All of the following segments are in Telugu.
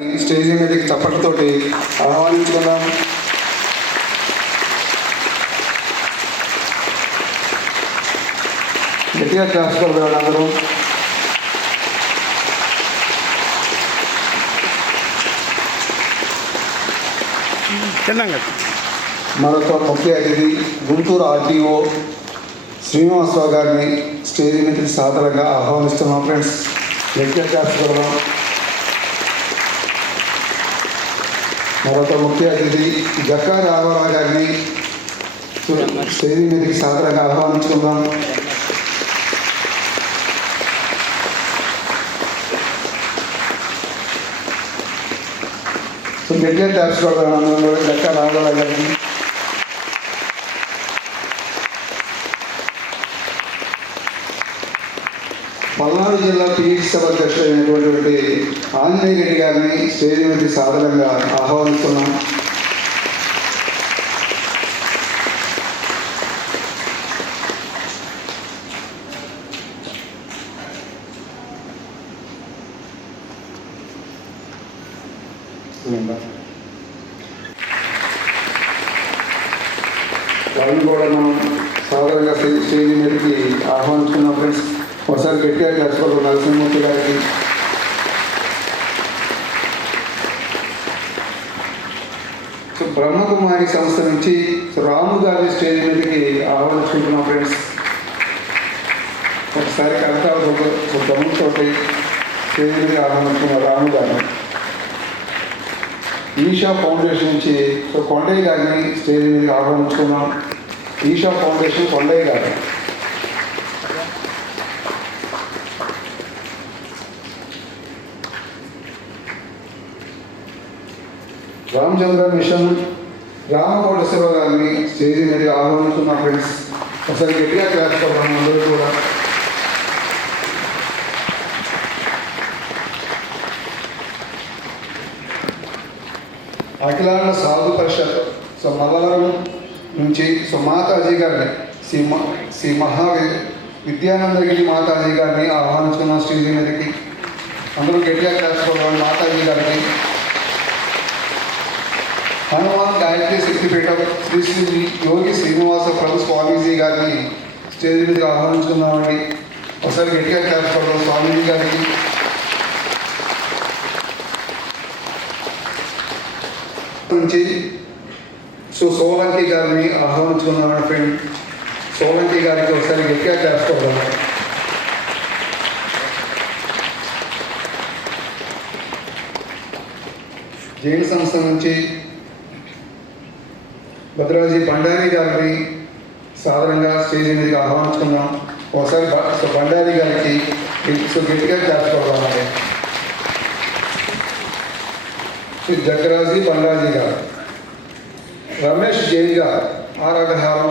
స్టేజ్ మీదకి చప్పట్లతోటి ఆహ్వానించుకుందాం. గట్టిగా క్లాస్ కొడదాం అందరూ. మరొక ముఖ్య అతిథి గుంటూరు ఆర్టీఓ శ్రీనివాసరావు గారిని స్టేజ్ మీదకి సాదరంగా ఆహ్వానిస్తున్నాం. ఫ్రెండ్స్ గట్టిగా క్లాస్ కొడదాం. మరొక ముఖ్య అతిథి జక్కా రామారావు గారిని స్టేజ్ మీదకి సాదరంగా ఆహ్వానించుకుందాం. సో గట్టిగా ట్యాప్స్ కూడా జక్కా రామారావు గారిని పల్నాడు జిల్లా పిహెచ్ సభ అధ్యక్షుడైనటువంటి ఆంజనేయ రెడ్డి గారిని స్టేజ్ నుండి సాధారణంగా ఆహ్వానిస్తున్నాం. వాళ్ళని కూడా మనం సాధారణంగా స్టేజ్ స్టేజ్ మీదకి ఆహ్వానించుకున్నాం ఫ్రెండ్స్ ఒకసారి గట్టిగా నరసింహమూర్తి గారికి. సో బ్రహ్మకుమారి సంస్థ నుంచి రాము గారి స్టేజ్ మీదకి ఆహ్వానించుకుంటున్నాం ఫ్రెండ్స్. ఒకసారి కలకాల సో స్టేజ్ మీదకి ఆహ్వానించుకున్నాం రాము గారిని ఈషా ఫౌండేషన్ నుంచి సో కొండయ్య గారిని స్టేజ్ మీదకి ఆహ్వానించుకున్నాం. ఈషా ఫౌండేషన్ కొండయ్య గారు. రామచంద్ర మిషన్ రామకోటేశ్వర గారిని స్టేజీ మీద ఆహ్వానిస్తున్నా ఫ్రెండ్స్ ఒకసారి గట్టిగా చేస్తాం అందరూ కూడా. అఖిలాండ సాధు పరిషత్ సో మలవరం నుంచి సో మాతాజీ గారిని శ్రీ మ శ్రీ మహా విద్యానందగిరి మాతాజీ గారిని ఆహ్వానించుకున్న శ్రీజీ మీదకి అందరూ గట్టిగా క్లాస్ మాతాజీ గారిని హనుమాన్ గాయత్రి శక్తిపీఠం శ్రీ శ్రీ యోగి శ్రీనివాస ప్రభు స్వామీజీ గారిని స్టేజ్ మీద ఆహ్వానించుకున్నామండి ఒకసారి గట్టిగా క్లాస్ కొడదాం స్వామీజీ గారికి నుంచి సో సోలంకి గారిని ఆహ్వానించుకున్నాను ఫ్రెండ్ సోలంకి గారికి ఒకసారి గట్టిగా క్లాస్ కొడదాం జైన్ సంస్థ నుంచి భద్రాజీ బండారి గారిని సాధారణంగా స్టేజ్ మీదకి ఆహ్వానించుకున్నాం. ఒకసారి సో బండారి గారికి సో గట్టిగా చేర్చుకోవాలండి శ్రీ జగ్గరాజీ బండాజీ గారు రమేష్ జైన్ గారు ఆరాగ్రహారం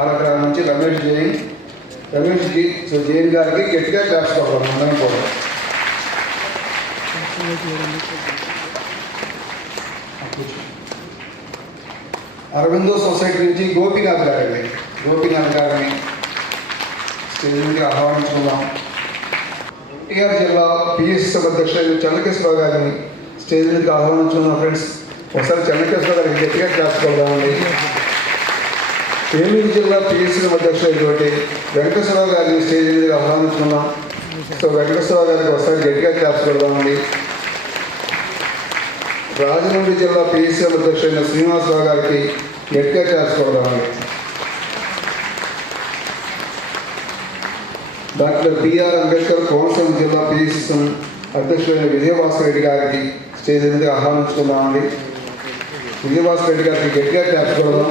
ఆరాగ్రహం నుంచి రమేష్ జైన్ రమేష్ జీ సో జైన్ గారికి గట్టిగా చేర్చుకోవాలి అందరం కూడా. అరవిందో సొసైటీ నుంచి గోపీనాథ్ గారండి గోపీనాథ్ గారిని స్టేజ్ నుండి ఆహ్వానించుకున్నాం ఎన్టీఆర్ జిల్లా పిఎస్ సభ అధ్యక్షుడు చంద్రకేశ్వరరావు గారిని స్టేజ్ మీదకి ఆహ్వానించుకున్నాం ఫ్రెండ్స్. ఒకసారి చంద్రకేశ్వరరావు గారికి గట్టిగా చేసుకోవాలండి ఏలూరు జిల్లా పిఎస్సీ అధ్యక్షులైనటువంటి వెంకటేశ్వరరావు గారిని స్టేజ్ మీద ఆహ్వానించుకున్నాం సో వెంకటేశ్వరరావు గారికి ఒకసారి గట్టిగా చేసుకోవాలండి రాజమండ్రి జిల్లా పిఎస్ఎల్ అధ్యక్షుడైన శ్రీనివాసరావు గారికి గట్టిగా చేసుకోవడం డాక్టర్ బిఆర్ అంబేద్కర్ కోనసీమ జిల్లా పిఎస్ఎం అధ్యక్షుడైన విజయభాస్కర్ రెడ్డి గారికి స్టేజ్ మీద ఆహ్వానించుకున్నామండి విజయభాస్కర్ రెడ్డి గారికి గట్టిగా చేసుకోవడం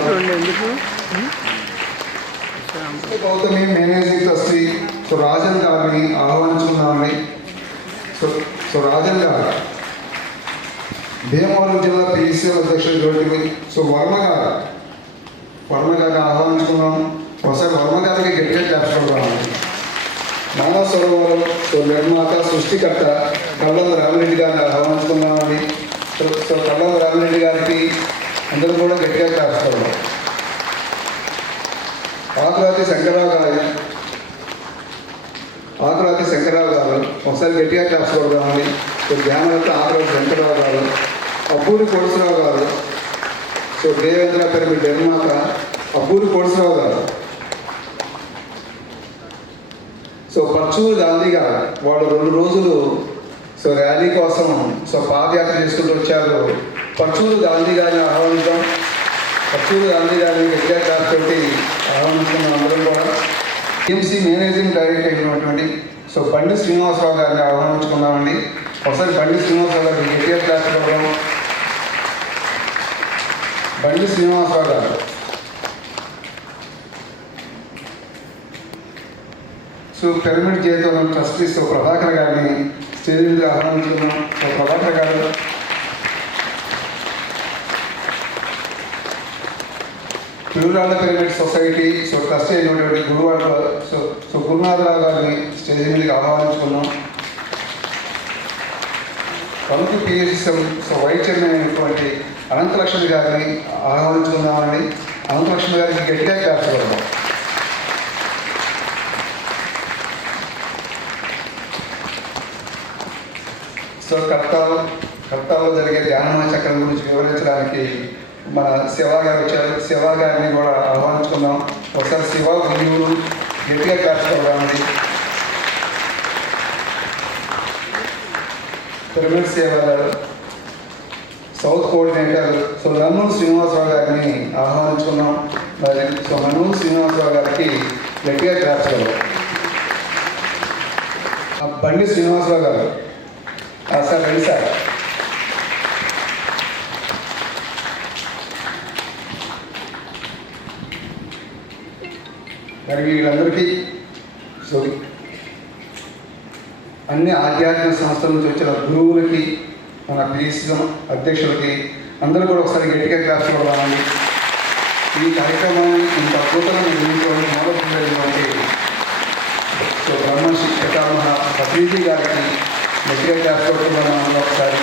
Gautami managing trustee so Rajan గారిని ఆహ్వానించుకున్నామండి సో సో రాజన్ గారు. భీమవరం జిల్లా పిఈసీ అధ్యక్షుడు జ్యోతి సో వర్మ గారు. వర్మ గారిని ఆహ్వానించుకున్నాం ఒకసారి వర్మ గారికి గట్టిగా చేర్చుకుంటాం మానవ సరోవరం సో నిర్మాత సృష్టికర్త కళ్ళం రామిరెడ్డి గారిని ఆహ్వానించుకున్నామండి సో సో కళ్ళం రామిరెడ్డి గారికి అందరూ కూడా గట్టిగా చేర్చుకోవాలి ఆకురాతి శంకరరావు గారు ఆకురాతి శంకరరావు గారు ఒకసారి గట్టిగా క్లాస్ సో ధ్యానవత ఆకురాతి వెంకటరావు అబ్బూరి కోటసరావు గారు. సో దేవేంద్ర పిరమిడ్ నిర్మాత అబ్బూరి కోటసరావు గారు. సో పర్చూరు గాంధీ గారు వాళ్ళు రెండు రోజులు సో ర్యాలీ కోసం సో పాదయాత్ర చేసుకుంటూ వచ్చారు. పర్చూరు గాంధీ గారిని ఆహ్వానించాం పర్చూరు గాంధీ గారిని గట్టిగా క్లాస్ పెట్టి ఆహ్వానించుకున్నాం అందరం కూడా. టీఎంసీ మేనేజింగ్ డైరెక్టర్ అయినటువంటి సో బండి శ్రీనివాసరావు గారిని ఆహ్వానించుకున్నామండి ఒకసారి బండి శ్రీనివాసరావు గారికి గట్టిగా క్లాస్ బండి శ్రీనివాసరావు గారు. సో పిరమిడ్ జీవితంలో ట్రస్టీ సో ప్రభాకర్ గారిని స్టేజ్ మీద ఆహ్వానించుకున్నాం సో ప్రభాకర్ గారు. Tirunalla pyramid society so trustee అయినటువంటి గురువాడ సో సో గురునాథరావు గారిని స్టేజ్ మీదకి ఆహ్వానించుకున్నాం ప్రముఖ పిఎస్ఎం సో వైస్ చైర్మన్ అయినటువంటి అనంతలక్ష్మి గారిని ఆహ్వానించుకున్నామని అనంతలక్ష్మి గారికి గట్టిగా క్లాస్ సో కర్తాలు కర్తాలో జరిగే ధ్యాన చక్రం గురించి వివరించడానికి మన శివ గారు వచ్చారు. శివ గారిని కూడా ఆహ్వానించుకున్నాం ఒకసారి శివ గురువులు గట్టిగా కాచుకోవడానికి పిరమిడ్ సేవ గారు south coordinator so Nannuru Srinivasarao గారిని ఆహ్వానించుకున్నాం. మరి సో నన్నూరు శ్రీనివాసరావు గారికి గట్టిగా కాచుకోవాలి బండి శ్రీనివాసరావు గారు సార్ రండి సార్. మరి వీళ్ళందరికీ సో అన్ని ఆధ్యాత్మిక సంస్థల నుంచి వచ్చిన గురువులకి మన పీఎస్ఎం అధ్యక్షులకి అందరూ కూడా ఒకసారి గట్టిగా క్లాస్ చూడాలని ఈ కార్యక్రమాన్ని ఇంత అద్భుతంగా నిర్మించడం మొదలుపెట్టినటువంటి సో బ్రహ్మశ్రీ పితామహ ప్రతినిధి గారికి గట్టిగా క్లాస్ కొట్టుకున్నాను ఒకసారి